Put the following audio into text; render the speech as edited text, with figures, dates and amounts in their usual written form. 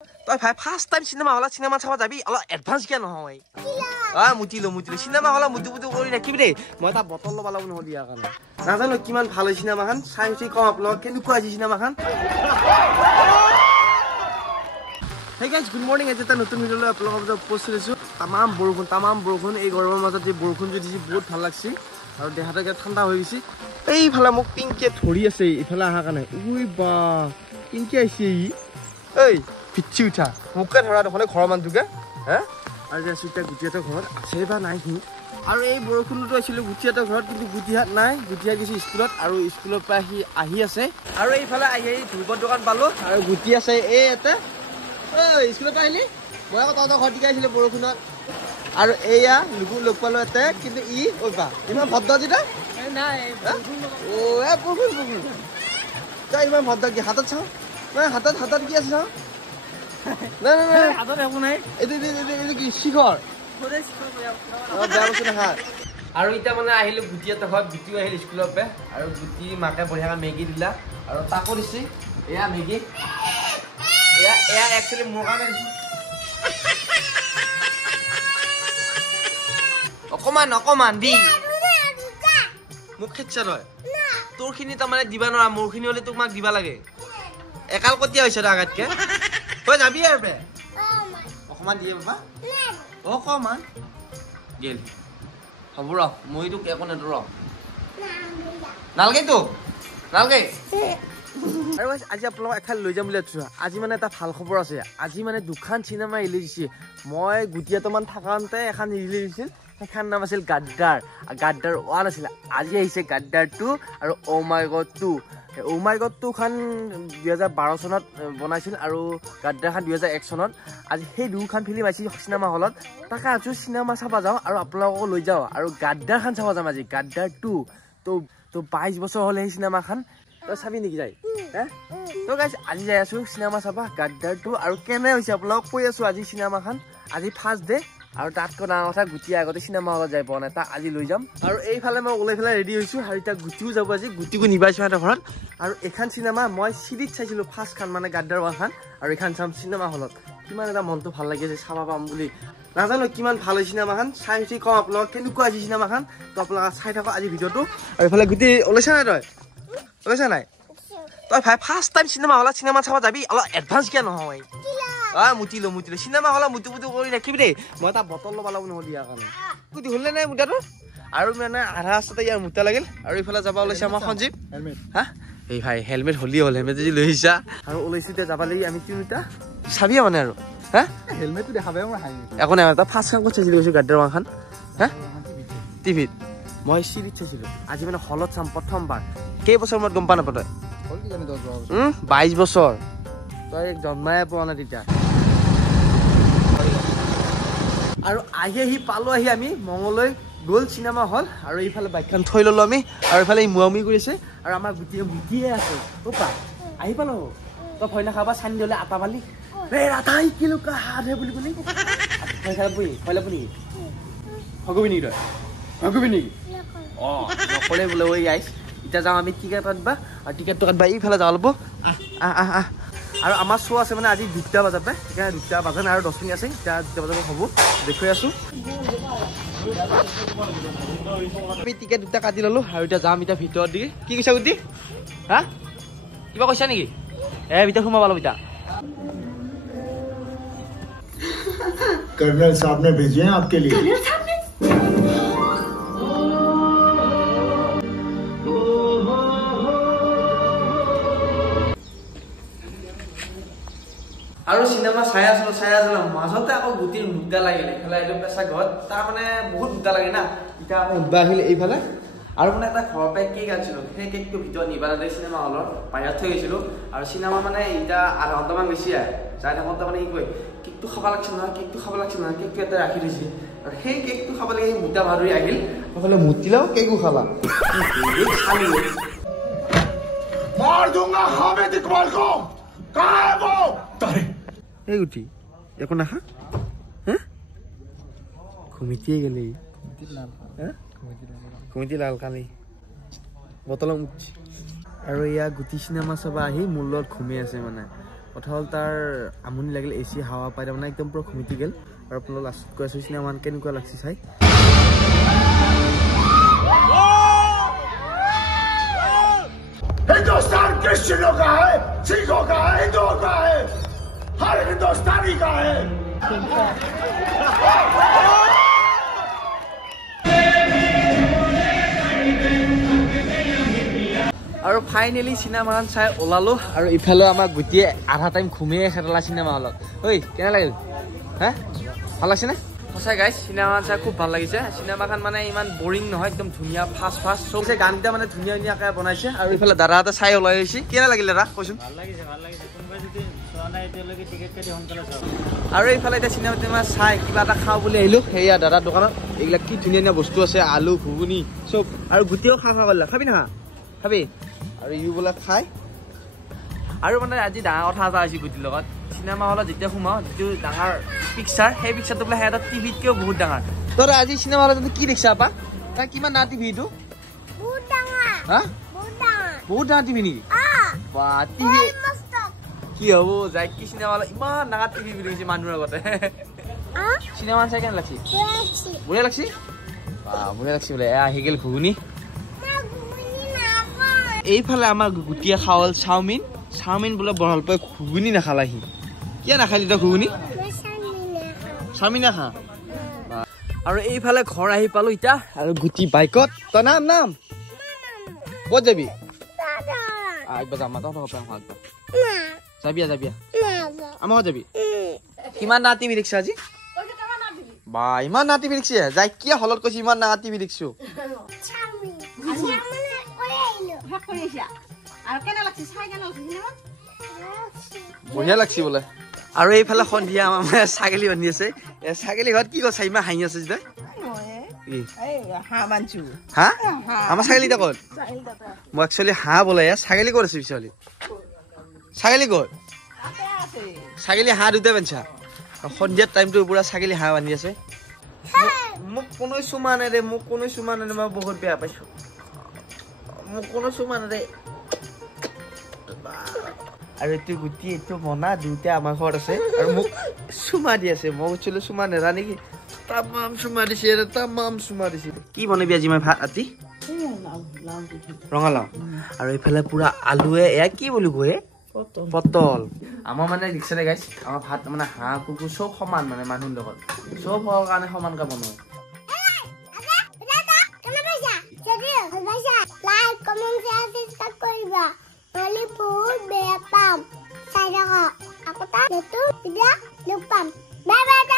তই ভাই first time cinema হলত সিনেমা চাব যাবি অলপ এডভান্স কিয় নহয় মুতিলো সিনেমা হলত মুতি কৰি ৰাখিবি দেই মই এটা বটল ল'ব লাগিব নহ'লে ইয়াৰ কাৰণে নাজানো কিমান ভাল হয় চিনেমাখন চাই উঠি কওঁ আপোনালোক কেনেকুৱা আজি চিনেমাখন Hey guys, good morning. It's a নতুন ভিডিও লৈ আপোনালোকৰ মাজত উপস্থিত হৈছো তামাম বৰষুণ এই গৰমৰ মাজত যে বৰষুণ যে দিছে বহুত ভাল লাগছে আৰু দেহাটা ঠাণ্ডা হৈ গৈছে এইফালে মোক পিংকিয়ে ধৰি আছে ইফালে আহা কাৰণে উই বা পিংকি আহিছে এই পিচ্ছি উঠা মোকে ধৰা দেখোন ঘৰৰ মানুহটোকে হে আৰু যে সুইটা গুটিয়াতৰ ঘৰত আছে বা নাই সি আৰু এই বৰষুণটো আছিল গুটিয়াতৰ ঘৰত কিন্তু গুটিহাত নাই গুটিয়া গৈছে স্কুলত আৰু স্কুলৰ পৰা আহি আছে আৰু এইফালে আহি ধূপৰ দোকান পালো আৰু গুটি আছে এই এটা স্কুলৰ পৰা আহিলি মই আকৌ তহঁতৰ ঘৰত দিকাইছিলো বৰষুণত আৰু এয়া লগ পালো এতে কিন্তু ইমান ভদ্ৰ জিতা বৰষুণ তই ইমান ভদ্ৰ কি হাতত চাওঁ হাতত কি আছে চাওঁ এইটো কি শিখৰ বেয়া বস্তু নাখা আৰু এতিয়া মানে আহিলো গুটি এটা ঘৰত গুটিও আহিল স্কুলৰ পৰা আৰু গুটি মাকে বঢ়িয়াকে মেগী দিলা আৰু তাকো দিছে এয়া মেগী এয়া একচুৱেলি মোৰ কাৰণে দিছে অকমান দি মোক খেচ্ছা তই তোৰ খিনি তাৰমানে দিবা নোৱাৰা মোৰ খিনি হলে তোক মাক দিবা লাগে একাল কতিয়া হৈছে তই আগাতকে তই যাবি আৰু বে অকমান দিয়ে বাবা অকমান গেল হ'ব ৰ মই তোক একো নেদো ৰ নালগে আৰু আজি আপোনালোকক এখান লৈ যাম বুলি ভাবিছো আজি মানে এটা ভাল খবৰ আছে আজি মানে দুখন চিনেমা ৰিলিজ হৈছে মই গুটিয়াতমান থাকান্তে এখন ৰিলিজ হৈছিল সেইখন নাম আছিল গাদ্দাৰ 1 আছিল আজি আহিছে গাদ্দাৰ 2 আৰু ও মাই গড 2 খন 2012 চনত বনাইছিল আৰু গাদ্দাৰ খন 2001 চনত আজি সেই দুখন ফিল্ম আহিছিল চিনেমা হলত তাকে আজি চিনেমা চাব যাওঁ আৰু আপোনালোকক লৈ যাওঁ আৰু গাদ্দাৰ খন চাব যাম আজি গাদ্দাৰ 2 তো 22 বছৰ হলে সেই চিনেমাখন তই চাবি নেকি যাই তো গাইজ আজি যাই আছো চিনেমা চাবা গাদ্দাৰ 2 আৰু কেনে হৈছে আপোনালোকক কৈ আছো আজি চিনেমাখন আজি ফাৰ্ষ্ট ডে আৰু তাতকৈ ডাঙৰ কথা গুটি আগতে চিনেমা হলত যাই পোৱা নাই তাক আজি লৈ যাম আৰু এইফালে মই ওলাই পেলাই ৰেডি হৈছো আৰু এতিয়া গুটিও যাব আজি গুটিকো নিবাইছো সিহঁতৰ ঘৰত আৰু এইখন চিনেমা মই চিৰিত চাইছিলো ফাৰ্ষ্টখন মানে গাদ্দাৰ 1 খন আৰু এইখন চাম চিনেমা হলত কিমান এটা মনটো ভাল লাগি আছে চাবা পাম বুলি নাজানো কিমান ভাল হয় চিনেমাখন চাই উঠি কওঁ আপোনালোক কেনেকুৱা আজি চিনেমাখন তো আপোনালোকে চাই থাকক আজি ভিডিঅ'টো আৰু এইফালে গুটি ওলাইছা নাই তই ভাই ফাৰ্ষ্ট টাইম চিনেমা হলত চিনেমা চাব যাবি অলপ এডভান্স কিয় নহয় মুতিলো চিনেমা হলত মুতি কৰি ৰাখিবি দেই মই এটা বটল ল'ব লাগিব নহ'লে ইয়াৰ কাৰণে গুটি হ'লে নাই মুতাটো আৰু মানে আধা ৰাস্তাতে ইয়াৰ মুতা লাগিল আৰু ইফালে যাব ওলাইছে আমাৰ সঞ্জীৱ এই ভাই হেলমেট হ'লি হ'ল হেলমেট যদি লৈ আহিছা আৰু ওলাইছো এতিয়া যাব লাগি আমি তিনিটা চাবিয়ে মানে আৰু হেলমেটটো দেখাবাই মোৰ হাঁহি একো নাই তই ফাৰ্ষ্টখন ক'ত চাইছিলি কৈছো গাদ্দাৰ 1 খন টিভিত মই চিৰিত চাইছিলো আজি মানে হলত চাম প্ৰথমবাৰ কেইবছৰ মূৰত গম পা নাপাওঁ তই 22 বছৰ তই জন্মাই পোৱা নাই তেতিয়া আৰু আহি পালো আমি মঙলৈ গ'ল চিনেমা হল আৰু এইফালে বাইকখন থৈ ললো আমি আৰু এইফালে মুৱামুই কৰিছে আৰু আমাৰ গুটিয়ে আছে আহি পালো তই ভয় নাখাবা চানি দলে আটা পালি আটাই কিলো হাত হে বুলি ভগবি নেকি নকলে বোলে ঐ গাইছ এতিয়া যাওঁ আমি টিকেট কাটবা আৰু টিকেটটো কাটবা এইফালে যাওঁ অলপ আৰু আমাৰ শ্ব' আছে মানে আজি 2টা বজাতে এতিয়া 2টা বজা নাই আৰু 10 মিনিট আছে এতিয়া 2টা বজাত হ'ব দেখুৱাই আছো আমি টিকেট 2টা কাটি ললো আৰু এতিয়া যাম এতিয়া ভিতৰত দি কি কৈছা গুটি কিবা কৈছা নেকি ভিতৰত সোমাব অলপ এতিয়া कर्नल साहब ने भेजे हैं आपके लिए আৰু চিনেমা চাই আছিলো মাজতে আকৌ গুটিৰ মুদ্দা লাগিলে এইফালে আহিলো পেচা ঘৰত তাৰ মানে বহুত মুদ্দা লাগে না এতিয়া আকৌ মুদ্দা আহিলে এইফালে আৰু মানে এটা ঘৰৰ পৰাই কেক আনিছিলো সেই কেকটো ভিতৰত নিবা নালাগে চিনেমা হলৰ বাহিৰত থৈ গৈছিলো আৰু চিনেমা মানে এতিয়া আধা ঘণ্টামান বেছি যাই থাকোঁতে মানে কি কয় কেকটো খাব লাগছে নহয় কেকটো এটা ৰাখি থৈছে আৰু সেই কেকটো খাব লাগে মুদ্দা ভাদুৰি আহিল সেইফালে মুতিলেও কেকো খালা मार दूंगा हामिद इकबाल को कहाँ है वो तारे এই গুটি একো নাখা ঘুমিটিয়ে গেলে ঘুমিটি লাল কালি বটল মুখছি আৰু ইয়া গুটি চিনেমা চাবা আহি মোৰ লগত ঘুমি আছে মানে কথা হ'ল তাৰ আমনি লাগিল এচি হাৱা পাই মানে একদম পুৰা ঘুমিটি গ'ল আৰু আপোনাৰ লাষ্টত কৈ আছোঁ চিনেমাখন কেনেকুৱা লাগছে চাই हिंदुस्तान क्रिश्चियनों का है, सिखों का है, हिंदुओं का है, हर हिंदुस्तानी का है। আৰু ফাইনেলি চিনেমাখন চাই ওলালো আৰু ইফালে আমাৰ গোটেই আধা টাইম ঘুমিয়ে খেলা চিনেমা হলত ঐ কেনে লাগিল হা ভাল লাগছে নে সঁচাই গাইছ চিনেমাখন চাই খুব ভাল লাগিছে চিনেমাখন মানে ইমান বৰিং নহয় একদম ধুনীয়া ফাষ্ট চব গানকেইটা মানে ধুনীয়া ধুনীয়াকৈ বনাইছে আৰু ইফালে দাদাহঁতে চাই ওলাই আহিছে কেনে লাগিল দাদা কৈছোন আৰু এইফালে এতিয়া চিনেমা চাই কিবা এটা খাওঁ বুলি আহিলো সেয়া দাদাৰ দোকানত এইবিলাক কি ধুনীয়া ধুনীয়া বস্তু আছে আলু ঘুগুনি চব আৰু গোটেও খাওঁ কৰিলা খাবি না খাবি আৰু ইউ বোলে খাই আৰু মানে আজি ডাঙৰ কথা এটা হৈছে গুটিৰ লগত চিনেমা হলত যেতিয়া সোমাওঁ যিটো ডাঙৰ পিকচাৰ সেই পিকচাৰটো বোলে সিহঁতৰ টিভিতকৈও বহুত ডাঙৰ তই আজি চিনেমা হলত কি দেখিছা আপা তাই কিমান ডাঙৰ টিভি এইটো হা বহুত ডাঙৰ টিভি নেকি বা টিভি কি হ'ব যায় কি চিনেমা হলত ইমান ডাঙৰ টিভি বুলি কৈছে মানুহৰ আগতে চিনেমা চাই কেনে লাগছি বঢ়িয়া লাগছি বা বঢ়িয়া লাগছি বোলে আহি গ'ল ঘুগুনি এইফালে আমাৰ গুটিয়ে খাৱল চাওমিন বোলে বহল পাই ঘুগুনি নাখালাহি কিয় নাখালি তই ঘুগুনি চাওমিন নাখা আৰু এইফালে ঘৰ আহি পালো এতিয়া আৰু গুটি বাইকত তই নাম ক'ত যাবি যাবি আমাৰ যাবি কিমান ডাঙৰ টিভি দেখিছ আজি বা ইমান ডাঙৰ টিভি দেখিছে যাই কিয় হলত কৈছে ইমান ডাঙৰ টিভি দেখিছো বঢ়িয়া লাগছি বোলে আৰু এইফালে সন্ধিয়া আমাৰ ছাগলী বান্ধি আছে ছাগলী ঘৰত কি কৈছা ইমান হাঁহি আছে যেতিয়া হা আমাৰ ছাগলী ক'ত মই একচুৱেলি হাঁহ বোলে ছাগলী ক'ত আছে পিছলি ছাগলী ক'ত ছাগলী হাঁহ দুটাই বান্ধিছা সন্ধিয়াৰ টাইমটো পুৰা ছাগলী হাঁহ বান্ধি আছে মোক কোনো চুমা নাই দে মোক কোনো চুমা নাই মই বহুত বেয়া পাইছো মোক কোনো চুমা নাই দে আৰু এইটো গুটি এইটো মনা দুয়োটা আমাৰ ঘৰত আছে আৰু মোক চুমা দি আছে মই কৈছিলো চুমা নেৰা নেকি তামাম চুমা দিছে কি বনাবি আজি মই ভাত ৰাতি ৰঙালাও আৰু এইফালে পুৰা আলুৱে এয়া কি বুলি কয় পটল আমাৰ মানে দেখিছে গাইছ আমাৰ ভাত মানে হাঁহ কুকুৰ চব সমান মানে মানুহৰ লগত চব হোৱাৰ কাৰণে সমানকৈ বনোৱা বহুত বেয়া পাম চাই থাকক আকৌ তাত বাই বাই।